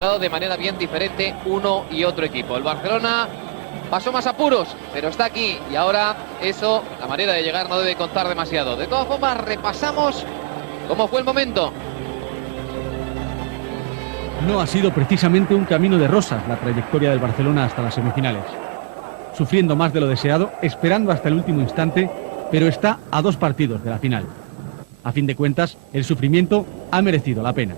de manera bien diferente uno y otro equipo. El Barcelona pasó más apuros, pero está aquí y ahora eso, la manera de llegar no debe contar demasiado. De todas formas, repasamos cómo fue el momento. No ha sido precisamente un camino de rosas la trayectoria del Barcelona hasta las semifinales. Sufriendo más de lo deseado, esperando hasta el último instante, pero está a 2 partidos de la final. A fin de cuentas, el sufrimiento ha merecido la pena.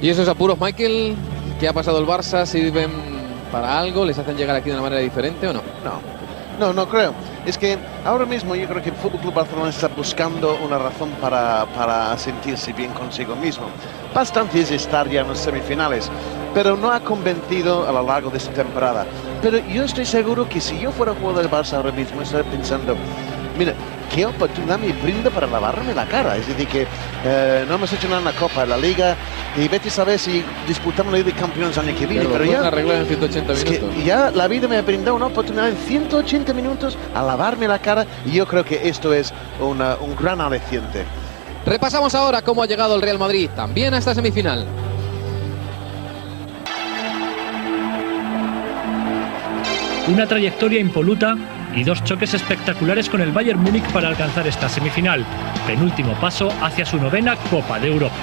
Y esos apuros, Michael, ¿qué ha pasado el Barça? ¿Sirven para algo? ¿Les hacen llegar aquí de una manera diferente o no? No creo. Es que ahora mismo yo creo que el Fútbol Club Barcelona está buscando una razón para sentirse bien consigo mismo. Bastante es estar ya en las semifinales, pero no ha convencido a lo largo de esta temporada. Pero yo estoy seguro que si yo fuera jugador del Barça ahora mismo, estaría pensando, mira, qué oportunidad me brinda para lavarme la cara. Es decir, que no hemos hecho nada en la Copa, en la Liga, y vete a saber si disputamos la Liga de Campeones el año que viene. Pero ya arreglar en 180 minutos. Que ya la vida me ha brindado una oportunidad en 180 minutos a lavarme la cara, y yo creo que esto es un gran aliciente. Repasamos ahora cómo ha llegado el Real Madrid también a esta semifinal. Una trayectoria impoluta y 2 choques espectaculares con el Bayern Múnich para alcanzar esta semifinal. Penúltimo paso hacia su 9ª Copa de Europa.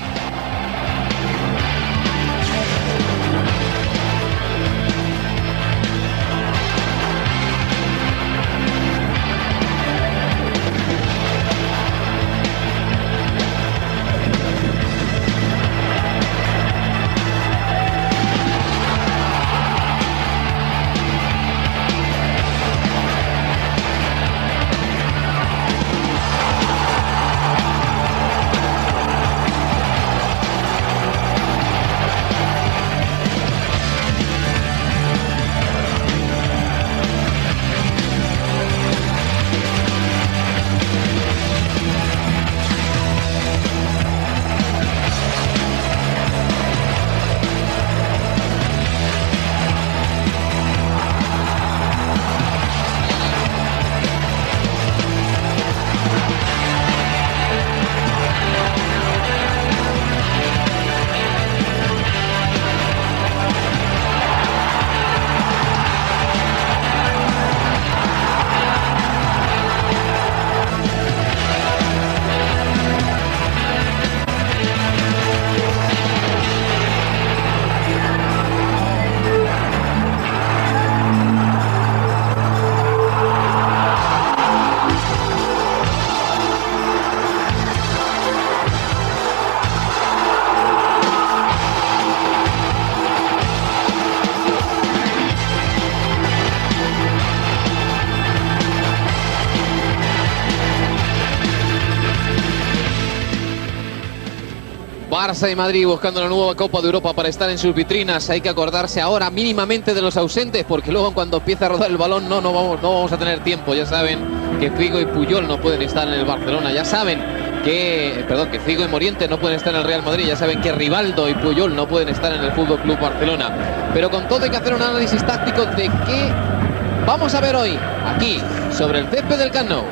Barça y Madrid buscando la nueva Copa de Europa para estar en sus vitrinas. Hay que acordarse ahora mínimamente de los ausentes, porque luego cuando empieza a rodar el balón no vamos a tener tiempo. Ya saben que Figo y Puyol no pueden estar en el Barcelona. Ya saben que Figo y Morientes no pueden estar en el Real Madrid. Ya saben que Rivaldo y Puyol no pueden estar en el Fútbol Club Barcelona. Pero con todo hay que hacer un análisis táctico de qué vamos a ver hoy aquí sobre el césped del Camp Nou.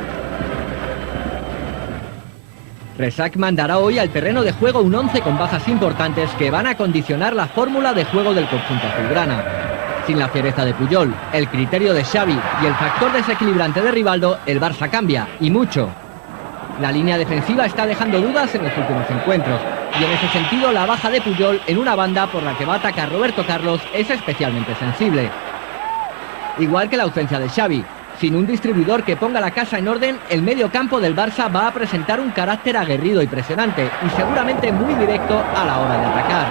Resac mandará hoy al terreno de juego un 11 con bajas importantes que van a condicionar la fórmula de juego del conjunto azulgrana. Sin la fiereza de Puyol, el criterio de Xavi y el factor desequilibrante de Rivaldo, el Barça cambia, y mucho. La línea defensiva está dejando dudas en los últimos encuentros, y en ese sentido la baja de Puyol en una banda por la que va a atacar Roberto Carlos es especialmente sensible. Igual que la ausencia de Xavi. Sin un distribuidor que ponga la casa en orden, el medio campo del Barça va a presentar un carácter aguerrido y presionante, y seguramente muy directo a la hora de atacar.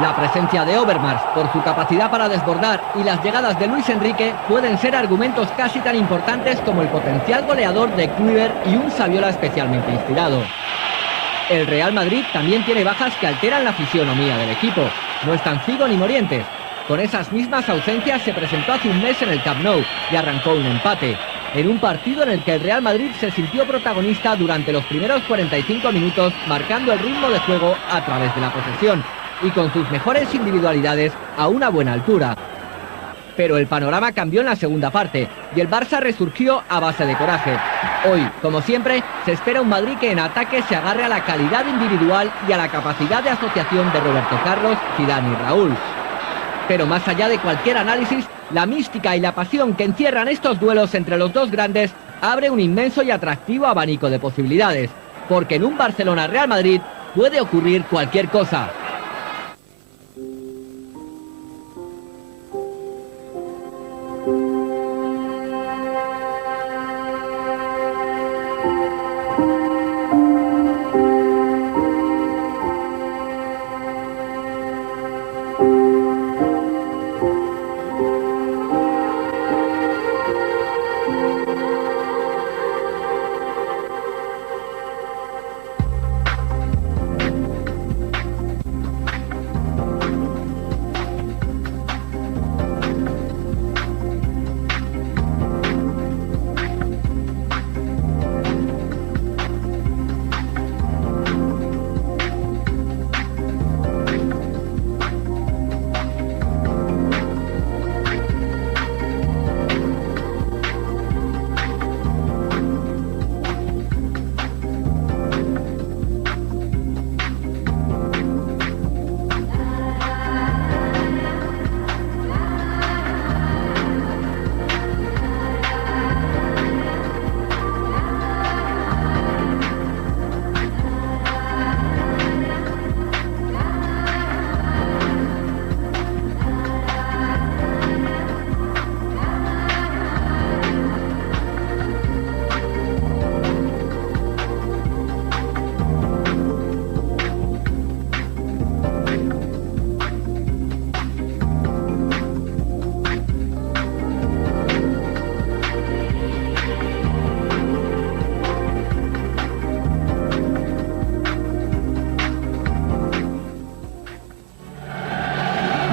La presencia de Overmars, por su capacidad para desbordar, y las llegadas de Luis Enrique pueden ser argumentos casi tan importantes como el potencial goleador de Kluivert y un Saviola especialmente inspirado. El Real Madrid también tiene bajas que alteran la fisionomía del equipo. No están Figo ni Morientes. Con esas mismas ausencias se presentó hace un mes en el Camp Nou y arrancó un empate, en un partido en el que el Real Madrid se sintió protagonista durante los primeros 45 minutos, marcando el ritmo de juego a través de la posesión y con sus mejores individualidades a una buena altura. Pero el panorama cambió en la segunda parte y el Barça resurgió a base de coraje. Hoy, como siempre, se espera un Madrid que en ataque se agarre a la calidad individual y a la capacidad de asociación de Roberto Carlos, Zidane y Raúl. Pero más allá de cualquier análisis, la mística y la pasión que encierran estos duelos entre los dos grandes abre un inmenso y atractivo abanico de posibilidades, porque en un Barcelona-Real Madrid puede ocurrir cualquier cosa.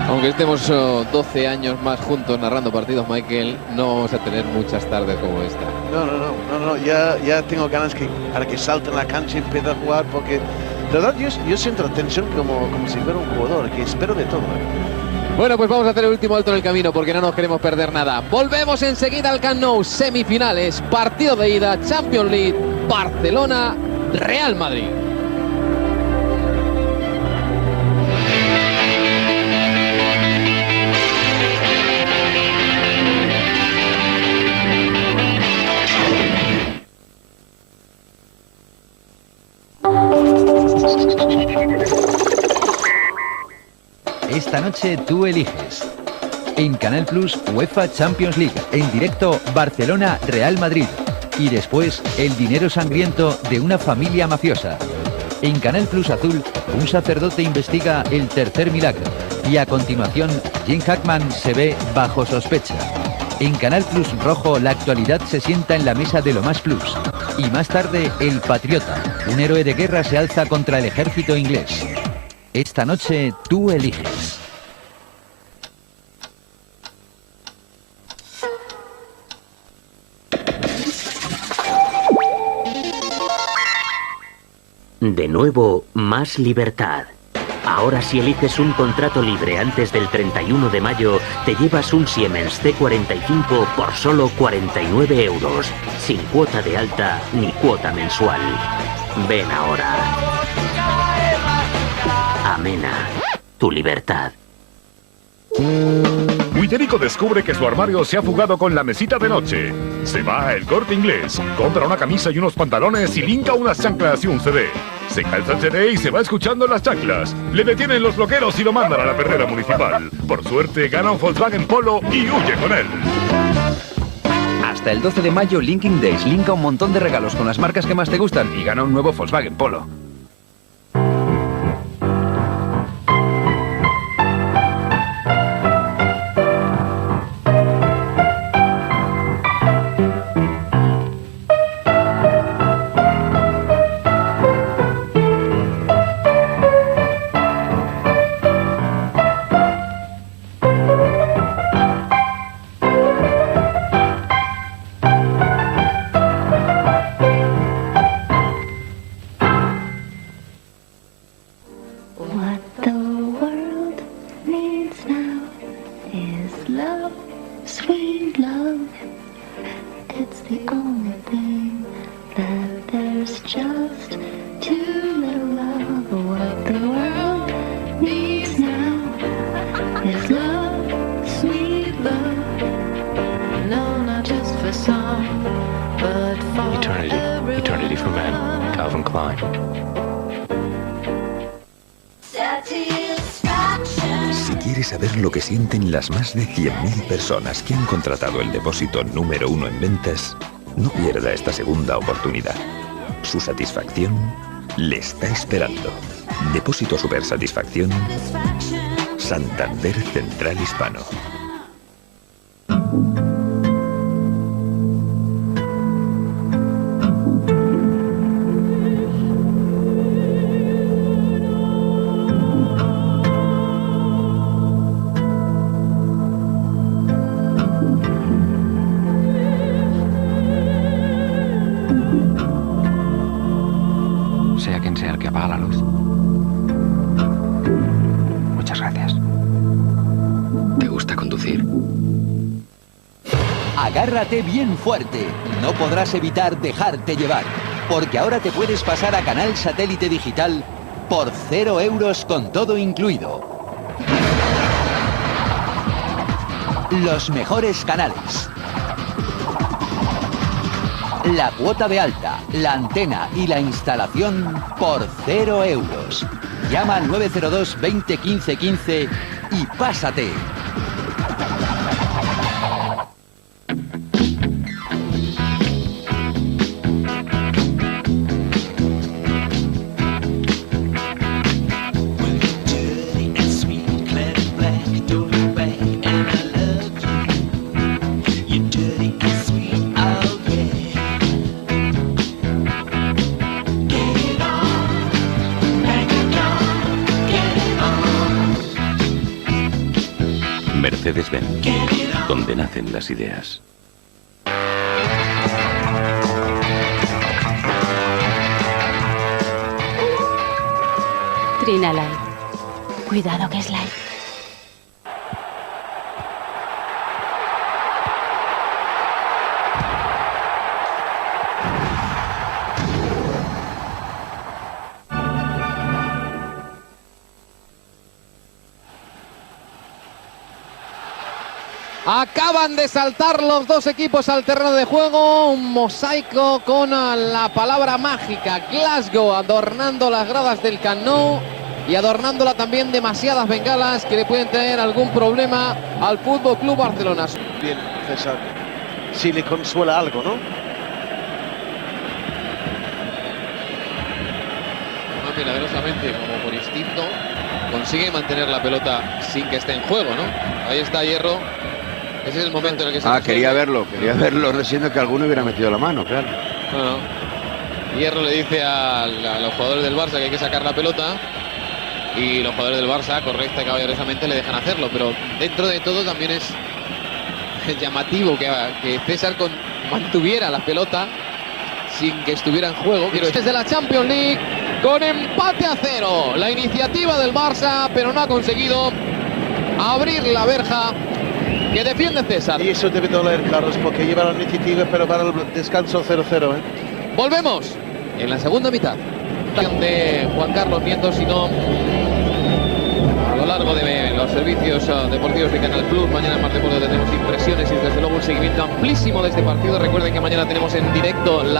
Aunque estemos 12 años más juntos narrando partidos, Michael, no vamos a tener muchas tardes como esta. No, ya tengo ganas para que salte en la cancha y empiece a jugar, porque de verdad yo siento la tensión como si fuera un jugador, que espero de todo. Bueno, pues vamos a hacer el último alto en el camino porque no nos queremos perder nada. Volvemos enseguida al Camp Nou, semifinales, partido de ida, Champions League, Barcelona, Real Madrid. Esta noche tú eliges. En Canal Plus, UEFA Champions League, en directo Barcelona-Real Madrid. Y después, el dinero sangriento de una familia mafiosa. En Canal Plus Azul, un sacerdote investiga el tercer milagro. Y a continuación, Jim Hackman se ve bajo sospecha. En Canal Plus Rojo, la actualidad se sienta en la mesa de lo más plus. Y más tarde, el Patriota, un héroe de guerra, se alza contra el ejército inglés. Esta noche tú eliges. De nuevo, más libertad. Ahora si eliges un contrato libre antes del 31 de mayo, te llevas un Siemens C45 por solo 49 euros, sin cuota de alta ni cuota mensual. Ven ahora. Amena, tu libertad. Witerico descubre que su armario se ha fugado con la mesita de noche. Se va a El Corte Inglés, compra una camisa y unos pantalones y linka unas chanclas y un CD. Se calza el CD y se va escuchando las chanclas. Le detienen los bloqueros y lo mandan a la perrera municipal. Por suerte gana un Volkswagen Polo y huye con él. Hasta el 12 de mayo, Linking Days linka un montón de regalos con las marcas que más te gustan y gana un nuevo Volkswagen Polo. Eternity for Men, Calvin Klein. Si quieres saber lo que sienten las más de 100.000 personas que han contratado el depósito número 1 en ventas, no pierda esta segunda oportunidad. Su satisfacción le está esperando. Depósito Supersatisfacción, Santander Central Hispano. Sea quien sea el que apaga la luz. Muchas gracias. ¿Te gusta conducir? Agárrate bien fuerte. No podrás evitar dejarte llevar. Porque ahora te puedes pasar a Canal Satélite Digital por 0 euros con todo incluido. Los mejores canales. La cuota de alta, la antena y la instalación por 0 euros. Llama al 902 20 15 15 y pásate. Mercedes-Benz, donde nacen las ideas. Trina Light. Cuidado que es light. Acaban de saltar los dos equipos al terreno de juego. Un mosaico con la palabra mágica Glasgow adornando las gradas del Camp Nou y adornándola también demasiadas bengalas que le pueden traer algún problema al Fútbol Club Barcelona. Bien, César, si le consuela algo, ¿no? Milagrosamente, como por instinto, consigue mantener la pelota sin que esté en juego, ¿no? Ahí está Hierro. Ese es el momento en el que se... quería verlo, no siendo que alguno hubiera metido la mano, claro. No. Hierro le dice a los jugadores del Barça que hay que sacar la pelota y los jugadores del Barça correcta y caballerosamente le dejan hacerlo, pero dentro de todo también es llamativo que César mantuviera la pelota sin que estuviera en juego. Desde la Champions League con empate a 0, la iniciativa del Barça, pero no ha conseguido abrir la verja que defiende César. Y eso debe doler, Carlos, porque lleva la iniciativa, pero para el descanso 0-0. Volvemos en la segunda mitad de Juan Carlos Nieto, sino a lo largo de los servicios deportivos de Canal Plus. Mañana en Más Deporte tenemos impresiones y desde luego un seguimiento amplísimo de este partido. Recuerden que mañana tenemos en directo la